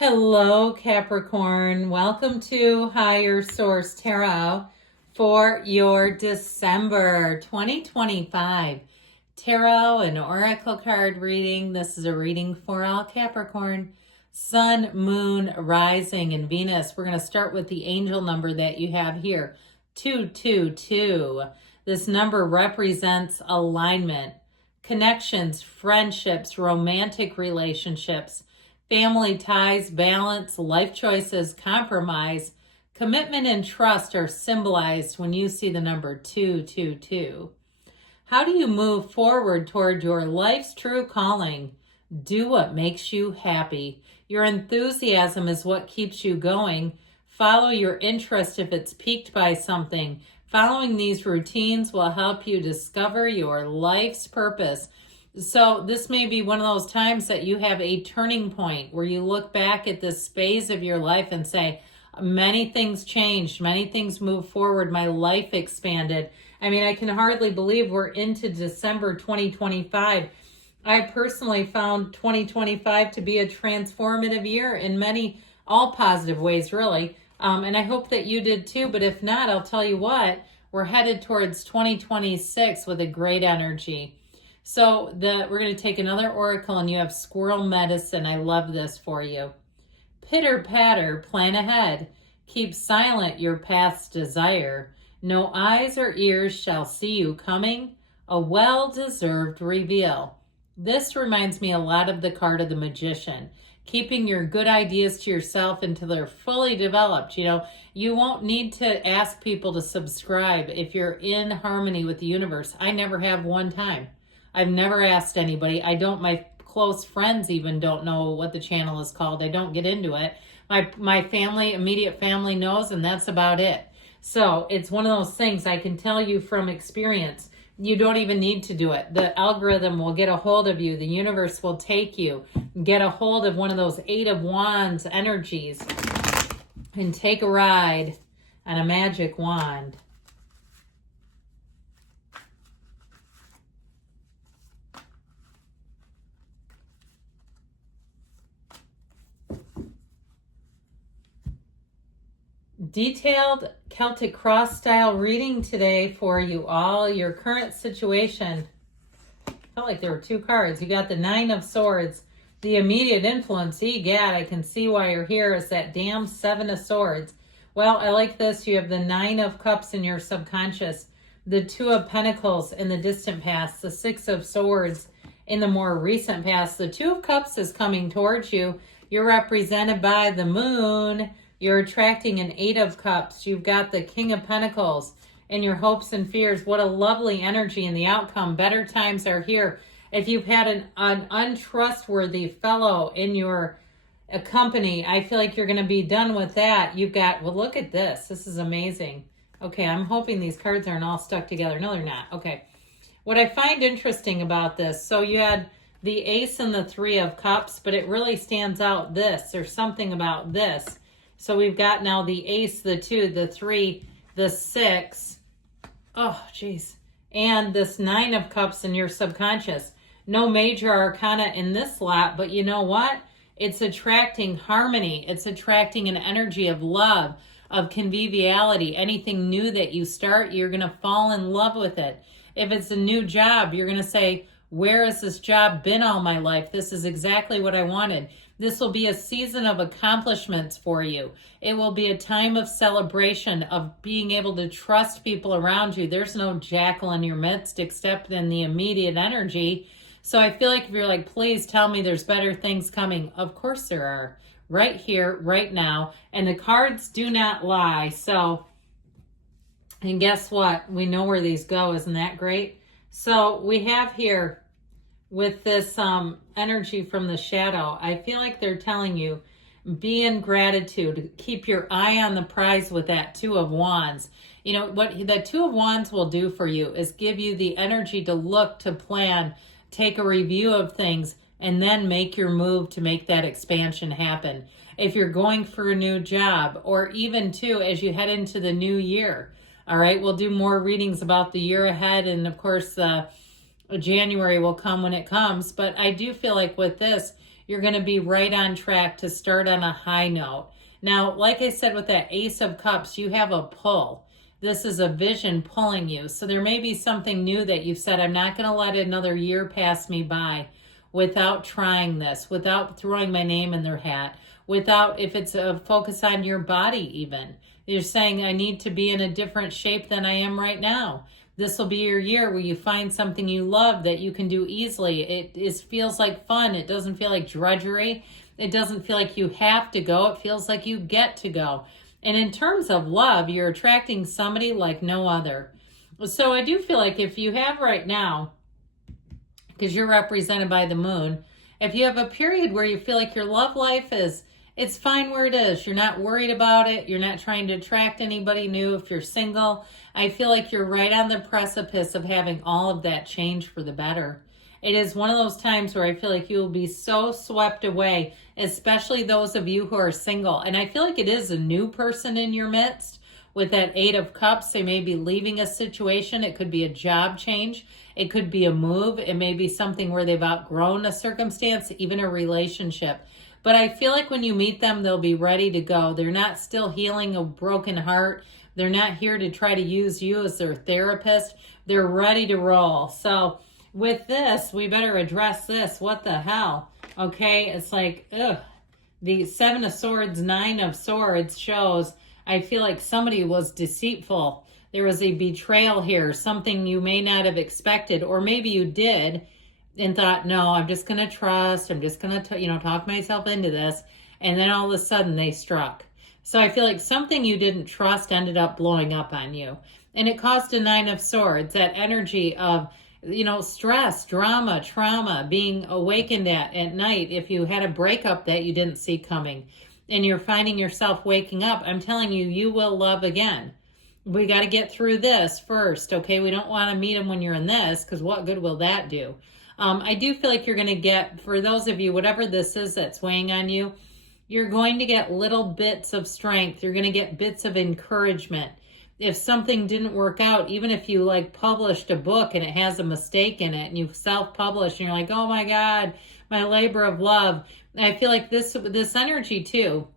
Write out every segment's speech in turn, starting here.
Hello, Capricorn. Welcome to Higher Source Tarot for your December 2025 tarot and oracle card reading. This is a reading for all Capricorn, Sun, Moon, Rising, and Venus. We're going to start with the angel number that you have here, 222. This number represents alignment, connections, friendships, romantic relationships, family ties, balance, life choices, compromise, commitment, and trust are symbolized when you see the number 222. How do you move forward toward your life's true calling? Do what makes you happy. Your enthusiasm is what keeps you going. Follow your interest if it's piqued by something. Following these routines will help you discover your life's purpose. So this may be one of those times that you have a turning point where you look back at this phase of your life and say, many things changed, many things moved forward, my life expanded. I mean, I can hardly believe we're into December 2025. I personally found 2025 to be a transformative year in all positive ways, really. And I hope that you did too. But if not, I'll tell you what, we're headed towards 2026 with a great energy. So we're going to take another oracle, and you have squirrel medicine. I love this for you. Pitter patter, plan ahead. Keep silent your path's desire. No eyes or ears shall see you coming. A well-deserved reveal. This reminds me a lot of the card of the magician. Keeping your good ideas to yourself until they're fully developed. You know, you won't need to ask people to subscribe if you're in harmony with the universe. I never have one time. I've never asked anybody. My close friends even don't know what the channel is called. I don't get into it. My family, immediate family knows, and that's about it. So it's one of those things I can tell you from experience. You don't even need to do it. The algorithm will get a hold of you. The universe will take you, get a hold of one of those 8 of Wands energies, and take a ride on a magic wand. Detailed Celtic cross style reading today for you all. Your current situation. Felt like there were 2 cards. You got the 9 of Swords. The immediate influence. Egad, I can see why you're here. Is that damn 7 of Swords. Well, I like this. You have the 9 of Cups in your subconscious. The 2 of Pentacles in the distant past. The 6 of Swords in the more recent past. The 2 of Cups is coming towards you. You're represented by the Moon. You're attracting an 8 of Cups. You've got the King of Pentacles and your hopes and fears. What a lovely energy in the outcome. Better times are here. If you've had an untrustworthy fellow in your company, I feel like you're going to be done with that. You've got, well, look at this. This is amazing. Okay, I'm hoping these cards aren't all stuck together. No, they're not. Okay. What I find interesting about this, so you had the Ace and the 3 of Cups, but it really stands out this. There's something about this. So we've got now the Ace, the 2, the 3, the 6. Oh, geez. And this 9 of Cups in your subconscious. No major arcana in this lot, but you know what? It's attracting harmony. It's attracting an energy of love, of conviviality. Anything new that you start, you're going to fall in love with it. If it's a new job, you're going to say, where has this job been all my life? This is exactly what I wanted. This will be a season of accomplishments for you. It will be a time of celebration, of being able to trust people around you. There's no jackal in your midst except in the immediate energy. So I feel like if you're like, please tell me there's better things coming. Of course there are. Right here, right now. And the cards do not lie. So, and guess what? We know where these go. Isn't that great? So we have here with this energy from the shadow, I feel like they're telling you, be in gratitude. Keep your eye on the prize with that 2 of Wands. You know, what that 2 of Wands will do for you is give you the energy to look, to plan, take a review of things, and then make your move to make that expansion happen. If you're going for a new job, or even too, as you head into the new year. All right, we'll do more readings about the year ahead, and of course, January will come when it comes. But I do feel like with this, you're going to be right on track to start on a high note. Now, like I said, with that Ace of Cups, you have a pull. This is a vision pulling you. So there may be something new that you've said, I'm not going to let another year pass me by without trying this, without throwing my name in their hat, without, if it's a focus on your body even. You're saying, I need to be in a different shape than I am right now. This will be your year where you find something you love that you can do easily. It feels like fun. It doesn't feel like drudgery. It doesn't feel like you have to go. It feels like you get to go. And in terms of love, you're attracting somebody like no other. So I do feel like if you have right now, because you're represented by the moon, if you have a period where you feel like your love life it's fine where it is. You're not worried about it. You're not trying to attract anybody new. If you're single, I feel like you're right on the precipice of having all of that change for the better. It is one of those times where I feel like you will be so swept away, especially those of you who are single. And I feel like it is a new person in your midst with that Eight of Cups. They may be leaving a situation. It could be a job change. It could be a move. It may be something where they've outgrown a circumstance, even a relationship. But I feel like when you meet them, they'll be ready to go. They're not still healing a broken heart. They're not here to try to use you as their therapist. They're ready to roll. So with this, we better address this. What the hell? Okay, it's like, ugh. The Seven of Swords, Nine of Swords shows, I feel like somebody was deceitful. There was a betrayal here, something you may not have expected, or maybe you did and thought, no, I'm just going to trust. I'm just going to, talk myself into this. And then all of a sudden they struck. So I feel like something you didn't trust ended up blowing up on you. And it caused a Nine of Swords, that energy of, stress, drama, trauma, being awakened at night. If you had a breakup that you didn't see coming and you're finding yourself waking up, I'm telling you, you will love again. We got to get through this first, okay? We don't want to meet him when you're in this, because what good will that do? I do feel like you're going to get, for those of you, whatever this is that's weighing on you, you're going to get little bits of strength. You're going to get bits of encouragement. If something didn't work out, even if you published a book and it has a mistake in it and you self-publish and you're like, oh my God, my labor of love. I feel like this energy too,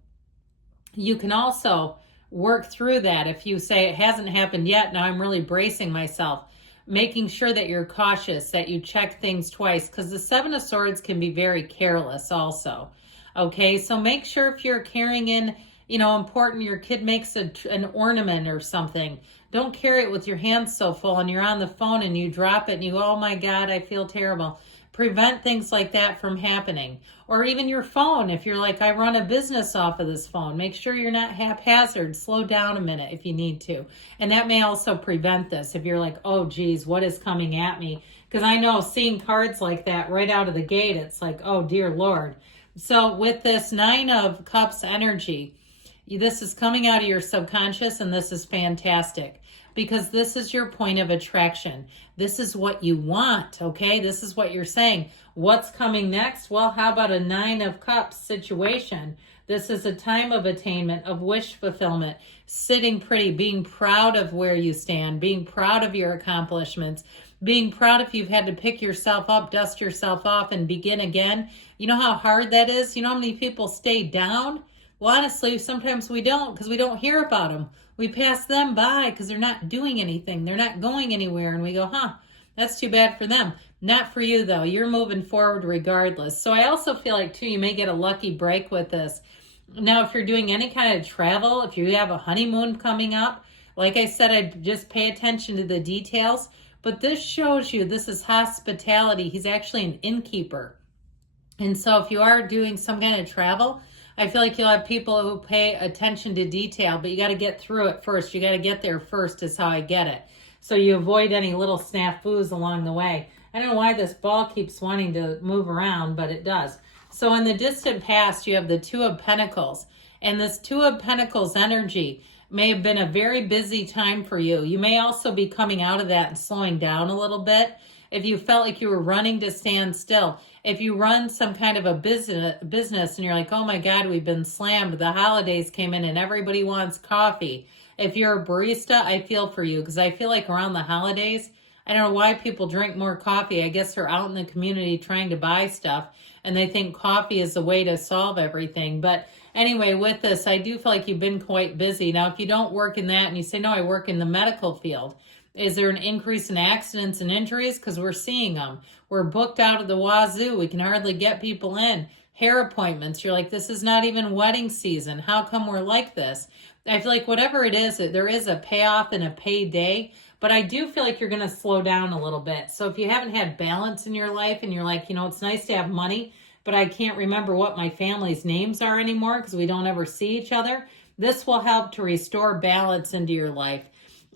you can also work through that. If you say it hasn't happened yet, now I'm really bracing myself, making sure that you're cautious, that you check things twice, because the Seven of Swords can be very careless also. Okay, so make sure if you're carrying in, important, your kid makes an ornament or something. Don't carry it with your hands so full and you're on the phone and you drop it and you go, oh my God, I feel terrible. Prevent things like that from happening. Or even your phone, if you're like, I run a business off of this phone, make sure you're not haphazard. Slow down a minute if you need to. And that may also prevent this. If you're like, oh geez, what is coming at me? Because I know seeing cards like that right out of the gate, it's like, oh dear Lord. So with this Nine of Cups energy, this is coming out of your subconscious, and this is fantastic because this is your point of attraction. This is what you want, okay? This is what you're saying. What's coming next? Well, how about a Nine of Cups situation? This is a time of attainment, of wish fulfillment, sitting pretty, being proud of where you stand, being proud of your accomplishments, being proud if you've had to pick yourself up, dust yourself off, and begin again. You know how hard that is? You know how many people stay down? Well, honestly, sometimes we don't, because we don't hear about them. We pass them by because they're not doing anything. They're not going anywhere. And we go, that's too bad for them. Not for you, though. You're moving forward regardless. So I also feel like, too, you may get a lucky break with this. Now, if you're doing any kind of travel, if you have a honeymoon coming up, like I said, I'd just pay attention to the details. But this shows you this is hospitality. He's actually an innkeeper. And so if you are doing some kind of travel, I feel like you'll have people who pay attention to detail, but you got to get through it first. You got to get there first is how I get it. So you avoid any little snafus along the way. I don't know why this ball keeps wanting to move around, but it does. So in the distant past, you have the Two of Pentacles. And this Two of Pentacles energy may have been a very busy time for you. You may also be coming out of that and slowing down a little bit. If you felt like you were running to stand still, if you run some kind of a business and you're like, oh my God, we've been slammed. The holidays came in and everybody wants coffee. If you're a barista, I feel for you because I feel like around the holidays, I don't know why people drink more coffee. I guess they're out in the community trying to buy stuff and they think coffee is the way to solve everything. But anyway, with this, I do feel like you've been quite busy. Now, if you don't work in that and you say, no, I work in the medical field, is there an increase in accidents and injuries? Because we're seeing them. We're booked out of the wazoo. We can hardly get people in. Hair appointments. You're like, this is not even wedding season. How come we're like this? I feel like whatever it is, there is a payoff and a payday. But I do feel like you're going to slow down a little bit. So if you haven't had balance in your life and you're like, it's nice to have money, but I can't remember what my family's names are anymore because we don't ever see each other, this will help to restore balance into your life.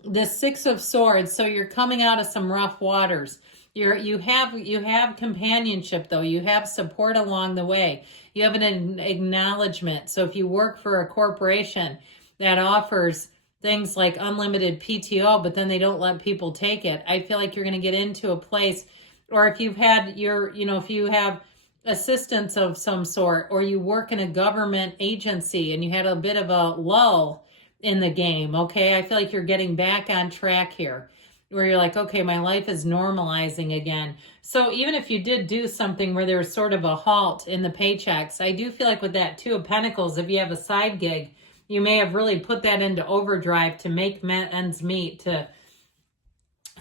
The Six of Swords, so you're coming out of some rough waters. You have companionship, though. You have support along the way. You have an acknowledgement. So if you work for a corporation that offers things like unlimited PTO, but then they don't let people take it, I feel like you're going to get into a place, or if you've had if you have assistance of some sort, or you work in a government agency and you had a bit of a lull in the game, okay? I feel like you're getting back on track here, where you're like, okay, my life is normalizing again. So even if you did do something where there's sort of a halt in the paychecks, I do feel like with that Two of Pentacles, if you have a side gig, you may have really put that into overdrive to make ends meet, to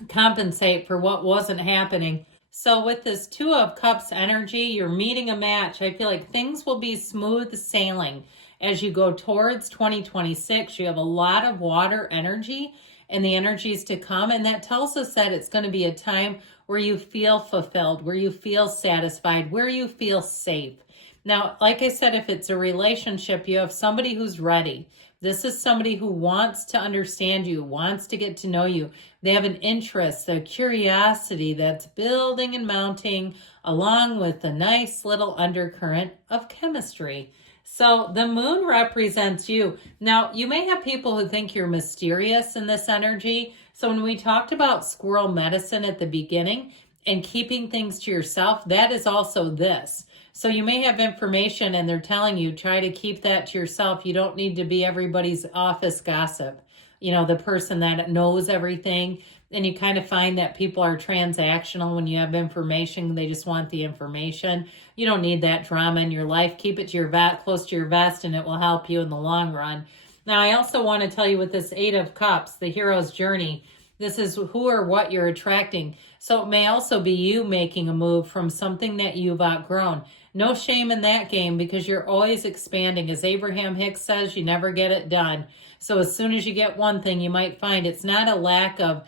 compensate for what wasn't happening. So with this Two of Cups energy, you're meeting a match. I feel like things will be smooth sailing as you go towards 2026. You have a lot of water energy and the energies to come. And that tells us that it's going to be a time where you feel fulfilled, where you feel satisfied, where you feel safe. Now, like I said, if it's a relationship, you have somebody who's ready. This is somebody who wants to understand you, wants to get to know you. They have an interest, a curiosity that's building and mounting, along with a nice little undercurrent of chemistry. So the moon represents you. Now, you may have people who think you're mysterious in this energy. So when we talked about squirrel medicine at the beginning and keeping things to yourself, that is also this. So you may have information and they're telling you, try to keep that to yourself. You don't need to be everybody's office gossip, the person that knows everything. And you kind of find that people are transactional when you have information. They just want the information. You don't need that drama in your life. Keep it to your close to your vest, and it will help you in the long run. Now, I also want to tell you with this Eight of Cups, the hero's journey, this is who or what you're attracting. So it may also be you making a move from something that you've outgrown. No shame in that game, because you're always expanding. As Abraham Hicks says, you never get it done. So as soon as you get one thing, you might find it's not a lack of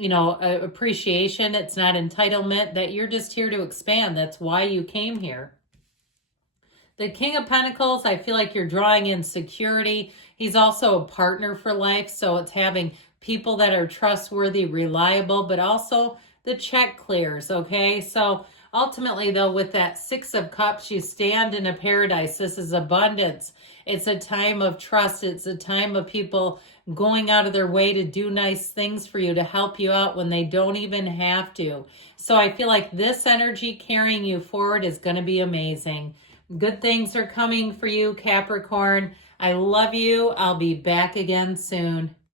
appreciation. It's not entitlement, that you're just here to expand. That's why you came here. The King of Pentacles, I feel like you're drawing in security. He's also a partner for life. So it's having people that are trustworthy, reliable, but also the check clears. Okay. So ultimately, though, with that Six of Cups, you stand in a paradise. This is abundance. It's a time of trust. It's a time of people going out of their way to do nice things for you, to help you out when they don't even have to. So I feel like this energy carrying you forward is going to be amazing. Good things are coming for you, Capricorn. I love you. I'll be back again soon.